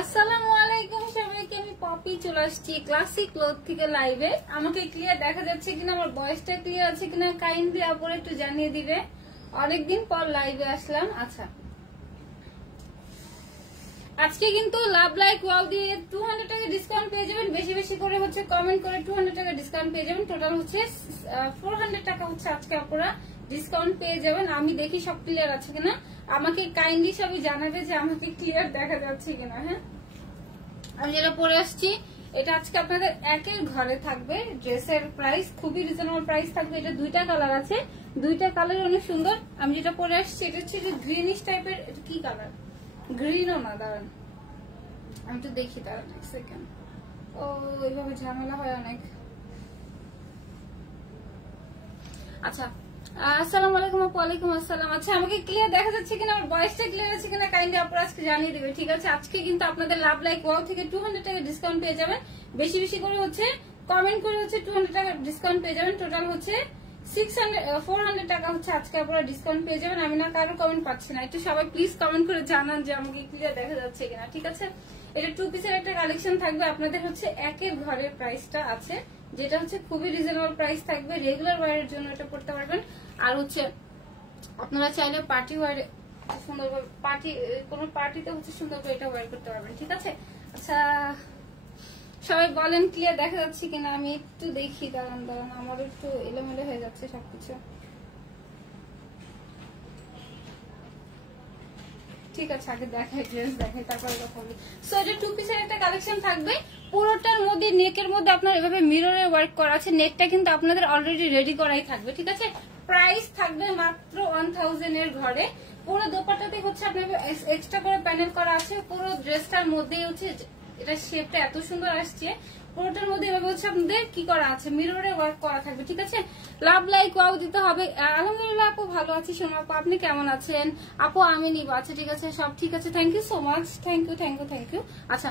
আসসালামু আলাইকুম সবাইকে, আমি পপি চলে আসছি ক্লাসিক ক্লথ থেকে লাইভে। আমাকে ক্লিয়ার দেখা যাচ্ছে কিনা, আমার ভয়েসটা ক্লিয়ার আছে কিনা কাইন্ডলি আপরে একটু জানিয়ে দিবে। অনেকদিন পর লাইভে আসলাম। আচ্ছা, আজকে কিন্তু লাভ লাইক ওয়াও দিয়ে 200 টাকা ডিসকাউন্ট পেয়ে যাবেন। বেশি বেশি করে হচ্ছে কমেন্ট করে 200 টাকা ডিসকাউন্ট পেয়ে যাবেন। টোটাল হচ্ছে 400 টাকা হচ্ছে আজকে আপনারা ডিসকাউন্ট পেয়ে যাবেন। আমি দেখি সব ক্লিয়ার আছে কিনা, আমাকে কাইন্ডলি সবাই জানাবে যে আমাকে ক্লিয়ার দেখা যাচ্ছে কিনা। হ্যাঁ, আমি যেটা পরে আসছি এটা আজকে আপনাদের একের ঘরে থাকবে। ড্রেসের প্রাইস খুবই রিজনেবল প্রাইস থাকবে। এটা দুইটা কালার আছে, দুইটা কালার অনেক সুন্দর। আমি যেটা পরে আসছি এটা হচ্ছে যে গ্রিনিশ টাইপের। এটা কি কালার? গ্রিনও না, দাঁড়ান আমি তো দেখি, দাঁড়ান এক সেকেন্ড। ও এইভাবে ঝামেলা হয় অনেক। আচ্ছা, আসসালামু আলাইকুম। ওয়ালাইকুম আসসালাম। আচ্ছা, আমাকে ক্লিয়ার দেখা যাচ্ছে কিনা, আমার ভয়েসটা ক্লিয়ার আছে কিনা কাইন্ডলি আপনারা আজকে জানিয়ে দেবে। ঠিক আছে, আজকে কিন্তু আপনাদের লাভ লাইক ওয়াও থেকে 200 টাকা ডিসকাউন্ট পেয়ে যাবেন। বেশি বেশি করে হচ্ছে কমেন্ট করে হচ্ছে 200 টাকা ডিসকাউন্ট পেয়ে যাবেন। টোটাল হচ্ছে 400 টাকা হচ্ছে আজকে আপনারা ডিসকাউন্ট পেয়ে যাবেন। আমি না কারো কমেন্ট পাচ্ছি না, একটু সবাই প্লিজ কমেন্ট করে জানান যে আমাকে ক্লিয়ার দেখা যাচ্ছে কিনা। ঠিক আছে, এটা 2 পিসের একটা কালেকশন থাকবে। আপনাদের হচ্ছে একের ঘরের প্রাইসটা আছে, যেটা হচ্ছে খুবই রিজনেবল প্রাইস থাকবে। রেগুলার ওয়্যারের জন্য এটা পড়তে পারবেন। আর হচ্ছে আপনারা চাইলে পার্টি ওয়্যার সুন্দরভাবে কোনো পার্টিতে হচ্ছে সুন্দর করে এটা ওয়্যার করতে পারবেন। ঠিক আছে, আচ্ছা সবাই বলেন ক্লিয়ার দেখা যাচ্ছে কিনা। আমি একটু দেখি, দাঁড়ান দাঁড়ান, আমার একটু এলোমেলো হয়ে যাচ্ছে সবকিছু। ঠিক আছে, আগে দেখাই, ড্রেস দেখাই, তারপরে কথা বলি। সো এটা 2 পিসের একটা কালেকশন থাকবে। পুরোটার মধ্যে নেকের মধ্যে আপনার এভাবে মিররের ওয়ার্ক করা আছে। নেকটা কিন্তু আপনাদের অলরেডি রেডি করাই থাকবে। ঠিক আছে, প্রাইস থাকবে মাত্র 1000 এর ঘরে। পুরো দোপাট্টাতে হচ্ছে আপনার এক্সট্রা করে প্যানেল করা আছে। পুরো ড্রেসটার মধ্যেই হচ্ছে এটা শেপটা এত সুন্দর আসছে। পুরোটার মধ্যে এভাবে হচ্ছে আপনাদের কি করা আছে, মিররে ওয়ার্ক করা থাকবে। ঠিক আছে, লাভ লাইক ওয়াও দিতে হবে। আলহামদুলিল্লাহ আপু ভালো আছি। সোনা আপু আপনি কেমন আছেন? আপু আমি নিব। আচ্ছা ঠিক আছে, সব ঠিক আছে, thank you so much, thank you thank you thank you. আচ্ছা,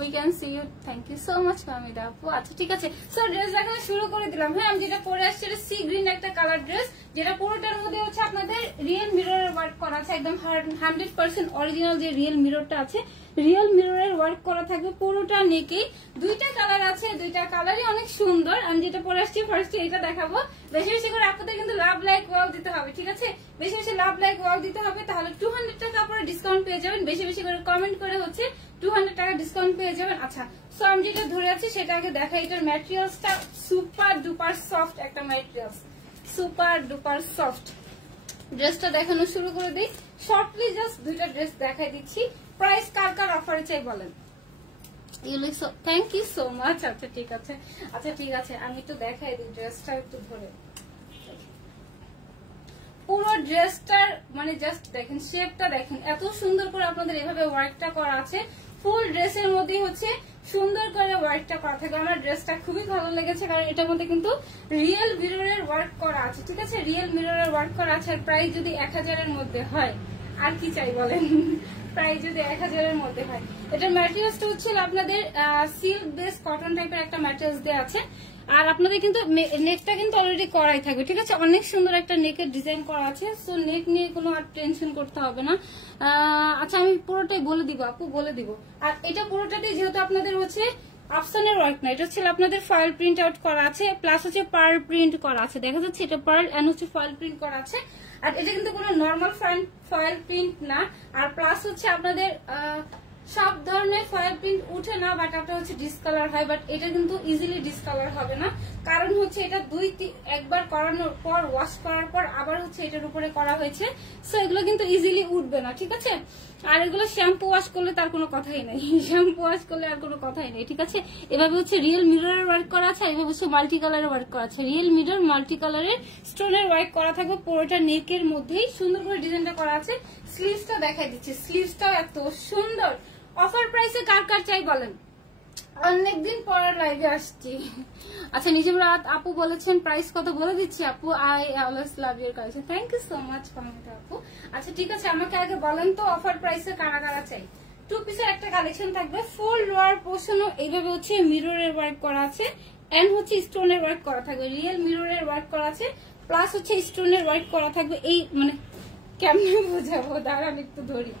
we can see you, thank you so much Mamida আপু। আচ্ছা ঠিক আছে, সো ড্রেস দেখানো শুরু করে দিলাম। হ্যাঁ, আমি যেটা পরে আসছি এটা সি গ্রিন একটা কালার ড্রেস, যেটা পুরোটার মধ্যে হচ্ছে আপনাদের রিয়েল মিররের ওয়ার্ক করা আছে। একদম 100% অরিজিনাল যে রিয়েল মিররটা আছে, রিয়েল মিররের ওয়ার্ক করা থাকবে পুরোটা নেকেই। দুইটা কালার আছে, দুইটা কালারই অনেক সুন্দর। আমি যেটা পরে আসছি ফার্স্টে এটা দেখাবো। বেশি বেশি করে আপনাদের কিন্তু লাভ লাইক ওয়াও দিতে হবে। ঠিক আছে, বেশি বেশি লাভ লাইক ওয়াও দিতে হবে, তাহলে 200 টাকা আপনারা ডিসকাউন্ট পেয়ে যাবেন। বেশি বেশি করে কমেন্ট করে হচ্ছে 200 টাকা ডিসকাউন্ট পেয়ে যাবেন। আচ্ছা, সো আমি যেটা ধরে আছি সেটা আগে দেখাই। এটার ম্যাটেরিয়ালসটা সুপার ডুপার সফট একটা ম্যাটেরিয়ালস, সুপার ডুপার সফট। ড্রেসটা দেখানো শুরু করে দিই শর্টলি, জাস্ট দুইটা ড্রেস দেখাই দিচ্ছি। প্রাইস কার কার অফারে চাই বলেন? Thank you so much. আচ্ছা ঠিক আছে, আচ্ছা ঠিক আছে, আমি একটু দেখাই দিই ড্রেসটা একটু ধরে। পুরো ড্রেসটার মানে জাস্ট দেখেন, শেপটা দেখেন, এত সুন্দর করে আপনাদের এভাবে ওয়ার্কটা করা আছে। ফুল ড্রেসের মধ্যে হচ্ছে সুন্দর করে ওয়ার্কটা করা থাকে। আমার ড্রেসটা খুবই ভালো লেগেছে, কারণ এটার মধ্যে কিন্তু রিয়েল মিররের ওয়ার্ক করা আছে। ঠিক আছে, রিয়েল মিররের ওয়ার্ক করা আছে। আর প্রাইস যদি 1000 এর মধ্যে হয়, আর কি চাই বলেন? প্রাইস যদি 1000 এর মধ্যে হয়। এটার ম্যাটেরিয়ালসটা হচ্ছে আপনাদের সিল্ক বেস কটন টাইপের একটা ম্যাটেরিয়ালস দেওয়া আছে। আর আপনাদের কিন্তু নেকটা কিন্তু অলরেডি করাই থাকবে। ঠিক আছে, অনেক সুন্দর একটা নেকের ডিজাইন করা আছে। সো নেক নিয়ে কোনো আর টেনশন করতে হবে না। আচ্ছা, আমি পুরোটাই বলে দিব আপু, বলে দিব। আর এটা পুরোটাতেই যেহেতু আপনাদের হচ্ছে আফসানের ওয়ার্ক না, এটা হচ্ছে আপনাদের ফয়েল প্রিন্ট আউট করা আছে, প্লাস হচ্ছে পার্ল প্রিন্ট করা আছে। দেখা যাচ্ছে এটা পার্ল এন্ড হচ্ছে ফয়েল প্রিন্ট করা আছে। আর এটা কিন্তু কোনো নর্মাল ফয়েল প্রিন্ট না। আর প্লাস হচ্ছে আপনাদের সব ধরনের ফয়েল প্রিন্ট উঠে না, বাট আপনার হচ্ছে ডিসকালার হয়। বাট এটা কিন্তু ইজিলি ডিসকালার হবে না, কারণ হচ্ছে এটা একবার করানোর পর, ওয়াশ করার পর আবার হচ্ছে এটার উপরে করা হয়েছে। সো এগুলো কিন্তু ইজিলি উঠবে না। ঠিক আছে, আর এগুলো শ্যাম্পু ওয়াশ করলে তার কোনো কথাই নেই, শ্যাম্পু ওয়াশ করলে আর কোনো কথাই নেই। ঠিক আছে, এভাবে হচ্ছে রিয়েল মিররের ওয়ার্ক করা আছে, এভাবে হচ্ছে মাল্টি কালারের ওয়ার্ক করা আছে। রিয়েল মিরর মাল্টি কালারের স্টোনের ওয়ার্ক করা থাকবে পুরোটা নেকের মধ্যেই। সুন্দর করে ডিজাইনটা করা আছে। স্লিভসটা দেখাই দিচ্ছি, স্লিভসটাও এত সুন্দর। অফার প্রাইসে কার কার চাই বলেন? অনেকদিন পর লাইভে আসছি। আচ্ছা, নিজের রাত আপু বলেছেন প্রাইস কত বলে দিচ্ছি আপু। I always love your collection, thank you so much Pamita আপু। আচ্ছা ঠিক আছে, আমাকে আগে বলেন তো অফার প্রাইসে কারা কারা চাই। 2 পিসের একটা কালেকশন থাকবে। ফুল লোয়ার পোর্শনও এইভাবে হচ্ছে মিররের ওয়ার্ক করা আছে, এন্ড হচ্ছে স্টোনের ওয়ার্ক করা থাকবে। রিয়েল মিররের ওয়ার্ক করা আছে, প্লাস হচ্ছে স্টোনের ওয়ার্ক করা থাকবে। এই মানে কেমনে বোঝাবো, দাঁড়ান একটু ধরি,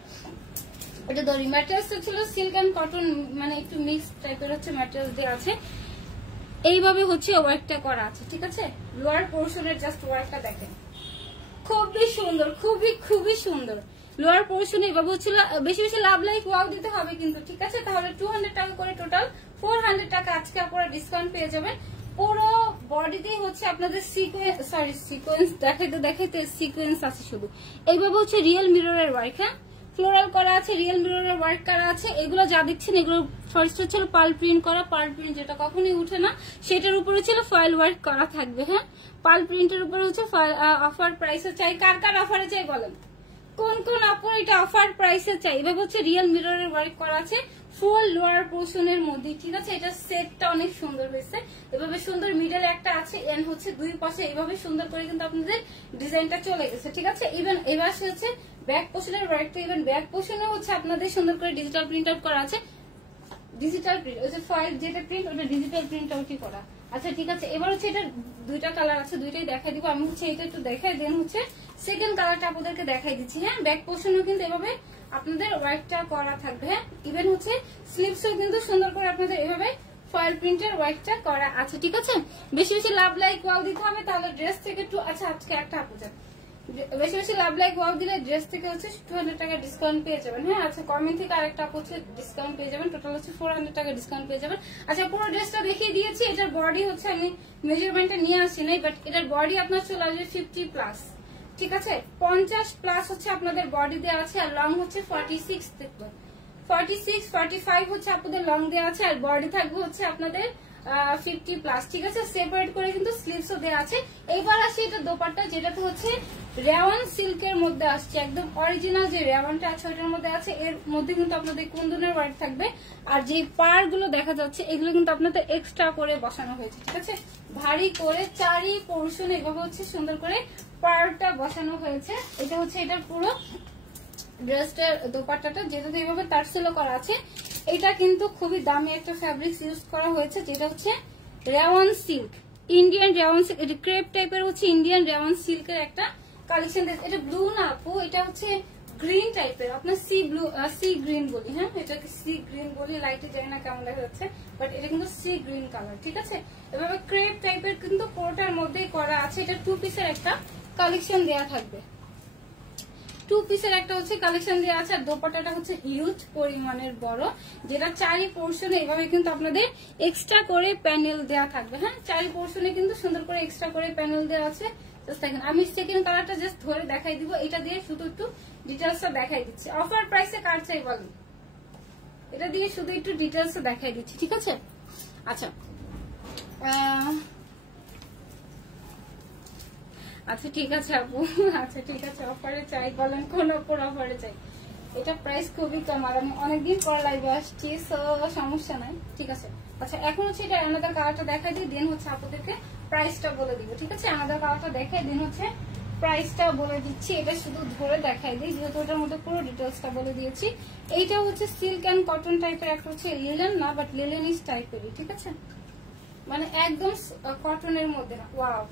এটা ধরি। ম্যাটেরিয়ালসটা ছিল সিল্ক এন্ড কটন, মানে একটু মিক্স টাইপের হচ্ছে ম্যাটেরিয়ালস দেওয়া আছে। এইভাবে হচ্ছে ওয়ার্কটা করা আছে, ঠিক আছে। লোয়ার পোর্শনের জাস্ট ওয়ার্কটা দেখেন, খুবই সুন্দর, খুবই খুবই সুন্দর। লোয়ার পোর্শনে এভাবে হচ্ছে বেশি বেশি লাভ লাইক ওয়াও দিতে হবে কিন্তু, ঠিক আছে। তাহলে 200 টাকা করে টোটাল 400 টাকা আজকে আপনারা ডিসকাউন্ট পেয়ে যাবেন। পুরো বডিতেই হচ্ছে আপনাদের সিকোয়েন্স দেখাইতে সিকোয়েন্স আছে শুধু। এইভাবে হচ্ছে রিয়েল মিররের ওয়ার্ক, হ্যাঁ, ফ্লোরাল করা আছে, রিয়েল মিররের ওয়ার্ক করা আছে। এগুলো যা দেখছেন এগুলো ফার্স্ট ছিল পার্ল প্রিন্ট করা, পার্ল প্রিন্ট যেটা কখনোই উঠে না, সেটার উপরে ছিল ফয়েল ওয়ার্ক করা থাকবে, হ্যাঁ। পার্ল প্রিন্টের উপরে হচ্ছে অফার প্রাইসে চাই, কার কার অফারে চাই বলেন, কোন কোন আপুর এটা অফার প্রাইসে চাই। এভাবে হচ্ছে রিয়েল মিররের ওয়ার্ক করা আছে ফুল লোয়ার পোর্শনের মধ্যে, ঠিক আছে। এটা সেটটা অনেক সুন্দর হয়েছে, এভাবে সুন্দর মিডলে একটা আছে, এন্ড হচ্ছে দুই পাশে এইভাবে সুন্দর করে কিন্তু আপনাদের ডিজাইনটা চলে গেছে, ঠিক আছে। ইভেন এবার হচ্ছে ব্যাক পোর্শনের ওয়ার্কটা, ইভেন ব্যাক পোর্শনে হচ্ছে আপনাদের সুন্দর করে ডিজিটাল প্রিন্ট আউট করা আছে, ডিজিটাল প্রিন্ট, ওই যে ফয়েল যেটা প্রিন্ট ওটা ডিজিটাল প্রিন্ট আউটই করা। আচ্ছা ঠিক আছে, এবার হচ্ছে এটা দুইটা কালার আছে, দুইটাই দেখাই দিব। আমি হচ্ছে এটা একটু দেখাই, দেন হচ্ছে সেকেন্ড কালারটা আপনাদেরকে দেখাই দিচ্ছি, হ্যাঁ। ব্যাক পোর্শনও কিন্তু এভাবে আপনাদের ওয়ার্কটা করা থাকবে, হ্যাঁ। ইভেন হচ্ছে স্লিভসও কিন্তু সুন্দর করে আপনাদের এভাবে ফয়েল প্রিন্টের ওয়ার্কটা করা আছে, ঠিক আছে। বেশি বেশি লাভ লাইক ওয়াও দিতে হবে, তাহলে ড্রেস থেকে একটু, আচ্ছা আজকে একটা আপু যান, বেশি বেশি লাভ লাইক ওয়াও দিলে ড্রেস থেকে হচ্ছে 200 টাকা ডিসকাউন্ট পেয়ে যাবেন, হ্যাঁ। আচ্ছা কমেন্ট থেকে আরেকটা আপু হচ্ছে ডিসকাউন্ট পেয়ে যাবেন, টোটাল হচ্ছে 400 টাকা ডিসকাউন্ট পেয়ে যাবেন। আচ্ছা পুরো ড্রেসটা দেখিয়ে দিয়েছি, এটার বডি হচ্ছে আমি মেজারমেন্টটা নিয়ে আসি নাই, বাট এটার বডি আপনার চলে আসবে 50+, ঠিক আছে। 50+ হচ্ছে আপনাদের বডি দেওয়া আছে, আর লং হচ্ছে 46 দেখবেন, 46 45 হচ্ছে আপনাদের লং দেওয়া আছে, আর বডি থাকবে হচ্ছে আপনাদের 50+, ঠিক আছে। সেপারেট করে কিন্তু স্লিভসও দেওয়া আছে। এইবার আসি এটা দোপাট্টা, যেটাতে হচ্ছে রেওয়ান সিল্কের মধ্যে আসছে, একদম অরিজিনাল যে রেওয়ানটা আছে ওইটার মধ্যে আছে। এর মধ্যে কিন্তু আপনাদের কুন্দনের ওয়ার্ক থাকবে, আর যে পার গুলো দেখা যাচ্ছে এগুলো কিন্তু আপনাদের এক্সট্রা করে বসানো হয়েছে, ঠিক আছে। ভারী করে চারি পোর্শন এভাবে হচ্ছে সুন্দর করে পারটা বসানো হয়েছে। এটা হচ্ছে এটার পুরো ড্রেসটার দোপাট্টাটা, যেটাতে এইভাবে টার্সেলও করা আছে। এটা কিন্তু খুবই দামি একটা ফ্যাব্রিক্স ইউজ করা হয়েছে, যেটা হচ্ছে রেওয়ান সিল্ক, ইন্ডিয়ান রেওয়ান সিল্ক, এটা ক্রেপ টাইপের হচ্ছে ইন্ডিয়ান রেওয়ান সিল্কের একটা কালেকশন। এটা ব্লু না আপু, এটা হচ্ছে গ্রিন টাইপের, আপনার সি গ্রিন বলি, হ্যাঁ। এটাকে সি গ্রিন বলি, লাইটে জানি না কেমন দেখা যাচ্ছে, বাট এটা কিন্তু সি গ্রিন কালার, ঠিক আছে। এভাবে ক্রেপ টাইপের কিন্তু পুরোটার মধ্যেই করা আছে। এটা 2 পিসের একটা কালেকশন দেওয়া থাকবে, 2 পিসের একটা হচ্ছে কালেকশন দেওয়া আছে। আর দোপাট্টাটা হচ্ছে হিউজ পরিমাণের বড়, যেটা চারি পোর্শনে এভাবে কিন্তু আপনাদের এক্সট্রা করে প্যানেল দেওয়া থাকবে, হ্যাঁ। চারি পোর্শনে কিন্তু সুন্দর করে এক্সট্রা করে প্যানেল দেওয়া আছে। দেখেন আমি সেকেন্ড কালারটা জাস্ট ধরে দেখাই দিব, এটা দিয়ে শুধু একটু ডিটেলসটা দেখাই দিচ্ছি। অফার প্রাইসে কার চাই বলুন, এটা দিয়ে শুধু একটু ডিটেলসটা দেখাই দিচ্ছি, ঠিক আছে। আচ্ছা আচ্ছা ঠিক আছে আপু, আচ্ছা ঠিক আছে, অফারে চাই বলেন, কোন অফার অফারে চাই। এটা প্রাইস খুবই কম, আর আমি অনেকদিন পর লাইভে আসছি, সো সমস্যা নাই, ঠিক আছে। আচ্ছা এখন হচ্ছে এটা আলাদা কালারটা দেখাই দিই, দেন হচ্ছে আপনাদেরকে প্রাইসটা বলে দিব, ঠিক আছে। আলাদা কালারটা দেখাই, দেন হচ্ছে প্রাইসটা বলে দিচ্ছি। এটা শুধু ধরে দেখাই দিই, যেহেতু ওটার মধ্যে পুরো ডিটেলসটা বলে দিয়েছি। এইটা হচ্ছে সিল্ক অ্যান্ড কটন টাইপের, একটা হচ্ছে লিলেন না, বাট লিলেনিস টাইপেরই, ঠিক আছে, মানে একদম কটনের মধ্যে না। ওয়াও,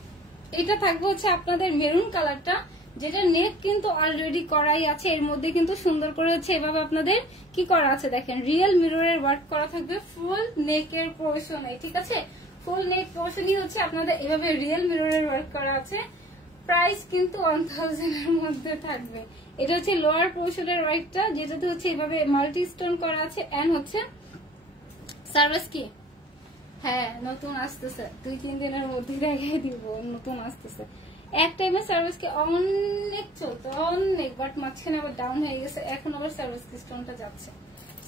এটা থাকবে হচ্ছে আপনাদের মেরুন কালারটা, যেটা নেক কিন্তু অলরেডি করাই আছে। এর মধ্যে কিন্তু সুন্দর করে হচ্ছে এভাবে আপনাদের কি করা আছে দেখেন, রিয়েল মিররের ওয়ার্ক করা থাকবে ফুল নেকের পোর্শনে, ঠিক আছে। ফুল নেক পোর্শনই হচ্ছে আপনাদের এভাবে রিয়েল মিররের ওয়ার্ক করা আছে। প্রাইস কিন্তু 1000 এর মধ্যে থাকবে। এটা হচ্ছে লোয়ার পোর্শনের ওয়ার্কটা, যেটাতে হচ্ছে এভাবে মাল্টি স্টোন করা আছে, এন্ড হচ্ছে সার্ভিস কি, হ্যাঁ নতুন আসতেছে, 2-3 দিনের মধ্যে দেখাই দিব, নতুন আসতেছে। এক টাইমে সার্ভিস কি অনেক চলতো অনেক, বাট মাঝখানে আবার ডাউন হয়ে গেছে, এখন আবার সার্ভিস কি স্টোনটা যাচ্ছে,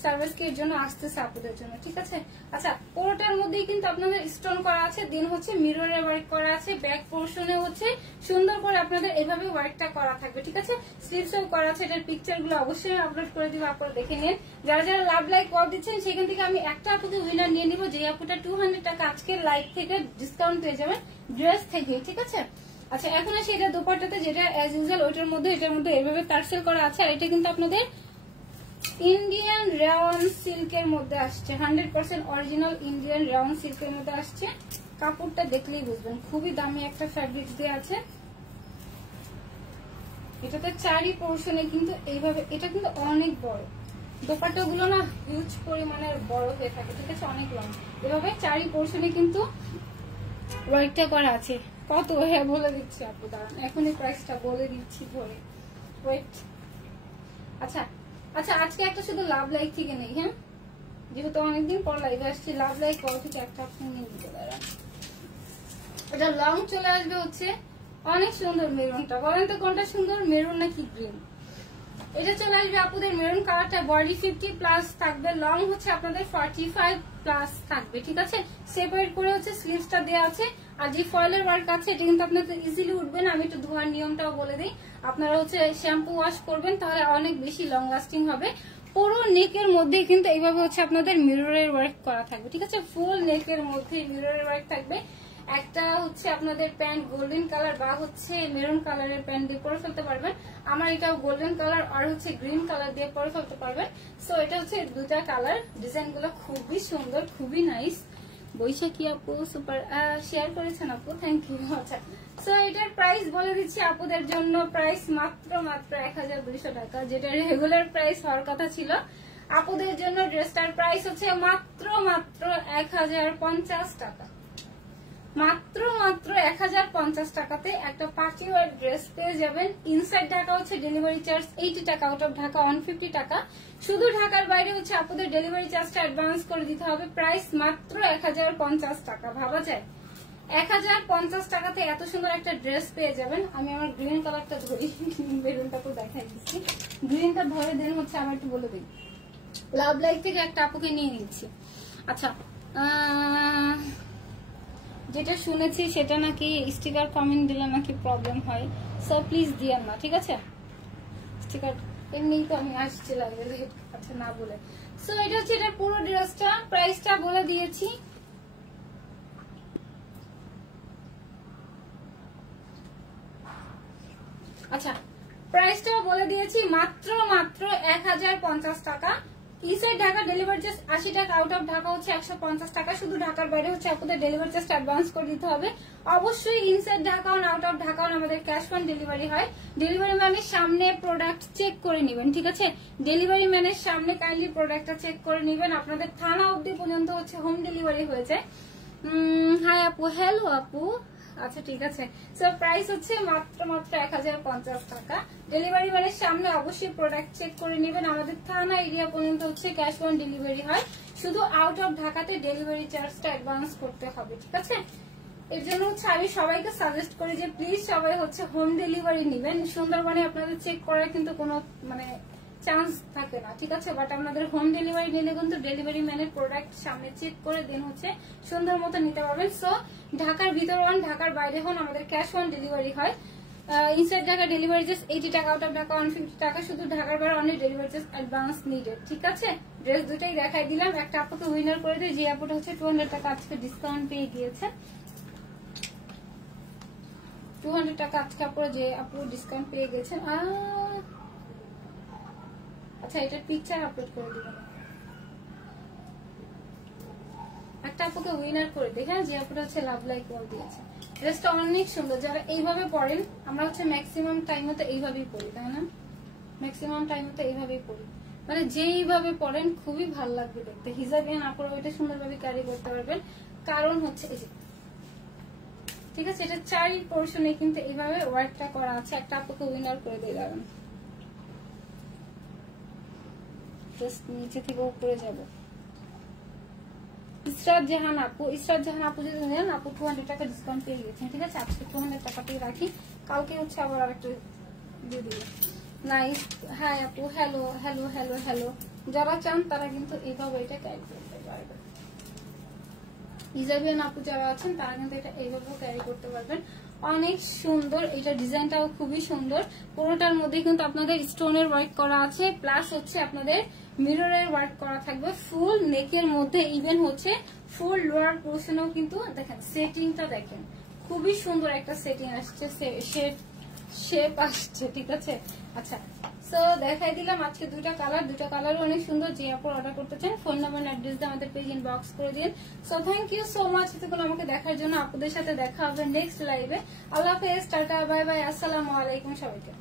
সার্ভিস কি এর জন্য আসতেছে আপুদের জন্য, ঠিক আছে। আচ্ছা পুরোটার মধ্যেই কিন্তু আপনাদের স্টোন করা আছে, দেন হচ্ছে মিররের ওয়ার্ক করা আছে। ব্যাক পোর্শনে হচ্ছে সুন্দর করে আপনাদের এভাবে ওয়ার্কটা করা থাকবে, ঠিক আছে। স্লিভসও করা আছে, এটার পিকচার গুলো অবশ্যই আপলোড করে দিব, আপনারা দেখে নিন। যারা যারা লাভ লাইক ওয়াও দিচ্ছেন সেখান থেকে আমি একটা আপুকে উইনার নিয়ে নিব, যে আপুটা 200 টাকা আজকের লাইভ থেকে ডিসকাউন্ট পেয়ে যাবেন ড্রেস থেকে, ঠিক আছে। আচ্ছা এখন আসি এটা দোপাট্টাতে, যেটা অ্যাজ ইউজুয়াল ওইটার মধ্যে এটার মধ্যে এভাবে টার্সেল করা আছে, আর এটা কিন্তু আপনাদের ইন্ডিয়ান রেওয়ান সিল্কের মধ্যে আসছে, 100% অরিজিনাল ইন্ডিয়ান রেওয়ান সিল্কের মধ্যে আসছে। কাপড়টা দেখলেই বুঝবেন খুবই দামি একটা ফ্যাব্রিক্স দিয়ে আছে। এটাতে চারি পোর্শনে কিন্তু এইভাবে, এটা কিন্তু অনেক বড়, দোপাট্টা গুলো না হিউজ পরিমাণের বড় হয়ে থাকে, ঠিক আছে, অনেক লং। এভাবে চারি পোর্শনে কিন্তু ওয়ার্কটা করা আছে। কত? হ্যাঁ বলে দিচ্ছি আপু, দাঁড়ান এখনই প্রাইসটা বলে দিচ্ছি ধরে, ওয়েট। আচ্ছা আচ্ছা, আজকে একটা শুধু লাভ লাইক থেকে নেই, হ্যাঁ, যেহেতু অনেকদিন পর লাইভে আসছি, লাভ লাইক কল থেকে একটা ফোন নিয়ে নিতে পারেন। এটা লং চলে আসবে হচ্ছে অনেক সুন্দর মেরুনটা, বলেন তো কোনটা সুন্দর, মেরুন নাকি গ্রিন? এটা চলে আসবে আপুদের মেরুন কালারটা, বডি 50 প্লাস থাকবে, লং হচ্ছে আপনাদের 45 প্লাস থাকবে, ঠিক আছে। সেপারেট করে হচ্ছে স্লিভসটা দেওয়া আছে। আর যে ফয়েলের ওয়ার্ক আছে এটা কিন্তু আপনাদের ইজিলি উঠবে না, আমি একটু ধোয়ার নিয়মটাও বলে দিই। আপনারা হচ্ছে শ্যাম্পু ওয়াশ করবেন, তাহলে অনেক বেশি লং লাস্টিং হবে। পুরো নেকের মধ্যে কিন্তু এইভাবে হচ্ছে আপনাদের মিররের ওয়ার্ক করা থাকবে, ঠিক আছে, ফুল নেকের মধ্যে মিররের ওয়ার্ক থাকবে। একটা হচ্ছে আপনাদের প্যান্ট গোল্ডেন কালার বা হচ্ছে মেরুন কালারের প্যান্ট দিয়ে পরে ফেলতে পারবেন। আমার এটাও গোল্ডেন কালার আর হচ্ছে গ্রিন কালার দিয়ে পরে ফেলতে পারবেন। সো এটা হচ্ছে দুটা কালার, ডিজাইন গুলো খুবই সুন্দর, খুবই নাইস। বৈশাখী আপু সুপার শেয়ার করেছেন আপু, থ্যাংক ইউ। আচ্ছা, সো এটার প্রাইস বলে দিচ্ছি আপুদের জন্য, প্রাইস মাত্র 1200 টাকা, যেটা রেগুলার প্রাইস হওয়ার কথা ছিল। আপুদের জন্য ড্রেসটার প্রাইস হচ্ছে মাত্র 1050 টাকা, মাত্র 1050 টাকাতে একটা পার্টি ওয়্যার ড্রেস পেয়ে যাবেন। ইনসাইড ঢাকা হচ্ছে ডেলিভারি চার্জ 80 টাকা, আউট অফ ঢাকা 150 টাকা। শুধু ঢাকার বাইরে হচ্ছে আপনাদের ডেলিভারি চার্জটা অ্যাডভান্স করে দিতে হবে। প্রাইস মাত্র 1050 টাকা, ভাবা যায় 1050 টাকাতে এত সুন্দর একটা ড্রেস পেয়ে যাবেন। আমি আমার গ্রিন কালারটা ধরি, বেলুনটা তো দেখাই দিচ্ছি, গ্রিনটা ধরে দেন হচ্ছে আমার একটু বলে দিই। লাভ লাইফ থেকে একটা আপুকে নিয়ে নিচ্ছি। আচ্ছা, যেটা শুনেছি সেটা নাকি স্টিকার কমেন্ট দিলে নাকি প্রবলেম হয়, সো প্লিজ দিয়েন না, ঠিক আছে। স্টিকার এমনি তো আমি আসছি লাগবে, আচ্ছা না বলে। সো এটা হচ্ছে এটা পুরো ড্রেসটা, প্রাইসটা বলে দিয়েছি। আচ্ছা, প্রাইসটাও বলে দিয়েছি, মাত্র 1050 টাকা। ইনসাইড ঢাকা ডেলিভারি চার্জ 80 টাকা, আউট অফ ঢাকা হচ্ছে 150 টাকা। শুধু ঢাকার বাইরে হচ্ছে আপনাদের ডেলিভারি চার্জ অ্যাডভান্স করে দিতে হবে। অবশ্যই ইনসাইড ঢাকা আর আউট অফ ঢাকা আমাদের ক্যাশ অন ডেলিভারি হয়। ডেলিভারি ম্যানের সামনে প্রোডাক্ট চেক করে নেবেন, ঠিক আছে, ডেলিভারি ম্যানের সামনে কাইন্ডলি প্রোডাক্টটা চেক করে নেবেন। আপনাদের থানা অবধি পর্যন্ত হচ্ছে হোম ডেলিভারি হয়ে যায়। হাই আপু, হ্যালো আপু, আচ্ছা ঠিক আছে। সো প্রাইস হচ্ছে মাত্র 1050 টাকা। ডেলিভারি ম্যানের সামনে অবশ্যই প্রোডাক্ট চেক করে নেবেন। আমাদের থানা এরিয়া পর্যন্ত হচ্ছে ক্যাশ অন ডেলিভারি হয়। শুধু আউট অফ ঢাকাতে ডেলিভারি চার্জটা অ্যাডভান্স করতে হবে, ঠিক আছে। এর জন্য হচ্ছে আমি সবাইকে সাজেস্ট করি যে প্লিজ সবাই হচ্ছে হোম ডেলিভারি নেবেন। সুন্দরবনে আপনাদের চেক করার কিন্তু কোনো মানে চান্স থাকে না, ঠিক আছে, বাট আপনাদের হোম ডেলিভারি নিলে কিন্তু ডেলিভারি ম্যানের প্রোডাক্ট সামনে চেক করে দেন হচ্ছে সুন্দর মতো নিতে পারবেন। সো ঢাকার ভিতর হন, ঢাকার বাইরে হন, আমাদের ক্যাশ অন ডেলিভারি হয়। ইনসাইড ঢাকা ডেলিভারি চার্জ 80 টাকা, আউট অফ ঢাকা 150 টাকা। শুধু ঢাকার বাইরে অনেক ডেলিভারি চার্জ অ্যাডভান্স নিডেড, ঠিক আছে। ড্রেস দুটাই দেখাই দিলাম। একটা আপুকে উইনার করে দিই, যে আপুটা হচ্ছে 200 টাকা আজকে ডিসকাউন্ট পেয়ে গিয়েছে। 200 টাকা আজকে আপুরা যে আপু ডিসকাউন্ট পেয়ে গেছেন। আচ্ছা, এটার পিকচার আপলোড করে দিবেন। একটা আপুকে উইনার করে দেখেন, যে আপুটা হচ্ছে লাভ লাইক বল দিয়েছে। ড্রেসটা অনেক সুন্দর, যারা এইভাবে পরেন, আমরা হচ্ছে ম্যাক্সিমাম টাইমে তো এইভাবেই পরি, তাই না, ম্যাক্সিমাম টাইমে তো এইভাবেই পরি, মানে যেইভাবে পরেন খুবই ভালো লাগবে দেখতে। হিজাবিয়ান আপুরা ওইটা সুন্দরভাবে ক্যারি করতে পারবেন, কারণ হচ্ছে এই যে, ঠিক আছে, এটা চারি পোর্শনে কিন্তু এইভাবে ওয়ার্কটা করা আছে। একটা আপুকে উইনার করে দিয়ে যাবেন, নিচে থেকে উপরে যাব। ইসরাত জাহান আপু, ইসরাত জাহান আপু যদি নেন, আপু 200 টাকা ডিসকাউন্ট পেয়ে গেছেন, ঠিক আছে। আজকে 200 টাকাতেই রাখি, কালকে হচ্ছে আবার আরেকটা দিয়ে দিবে। নাইস, হাই আপু, হ্যালো হ্যালো হ্যালো হ্যালো। যারা চান তারা কিন্তু এইভাবে এটা ক্যারি করতে পারবেন। ইজাবিয়ান আপু যারা আছেন তারা কিন্তু এটা এইভাবেও ক্যারি করতে পারবেন। অনেক সুন্দর, এটা ডিজাইনটাও খুবই সুন্দর। পুরোটার মধ্যে কিন্তু আপনাদের স্টোনের ওয়ার্ক করা আছে, প্লাস হচ্ছে আপনাদের মিররের ওয়ার্ক করা থাকবে ফুল নেকের মধ্যে। ইভেন হচ্ছে ফুল লোয়ার পোর্শনেও কিন্তু দেখেন সেটিংটা, দেখেন খুবই সুন্দর একটা সেটিং আসছে, শেপ আসছে, ঠিক আছে। আচ্ছা, সো দেখাই দিলাম আজকে দুটা কালারও অনেক সুন্দর। যে আপু অর্ডার করতে চান ফোন নাম্বার অ্যাড্রেস দিয়ে আমাদের পেজ ইনবক্স করে দিন। So thank you so much এতক্ষণ আমাকে দেখার জন্য। আপুদের সাথে দেখা হবে নেক্সট লাইভে। আল্লাহ হাফেজ, টাটা, বাই বাই, আসসালামু আলাইকুম সবাইকে।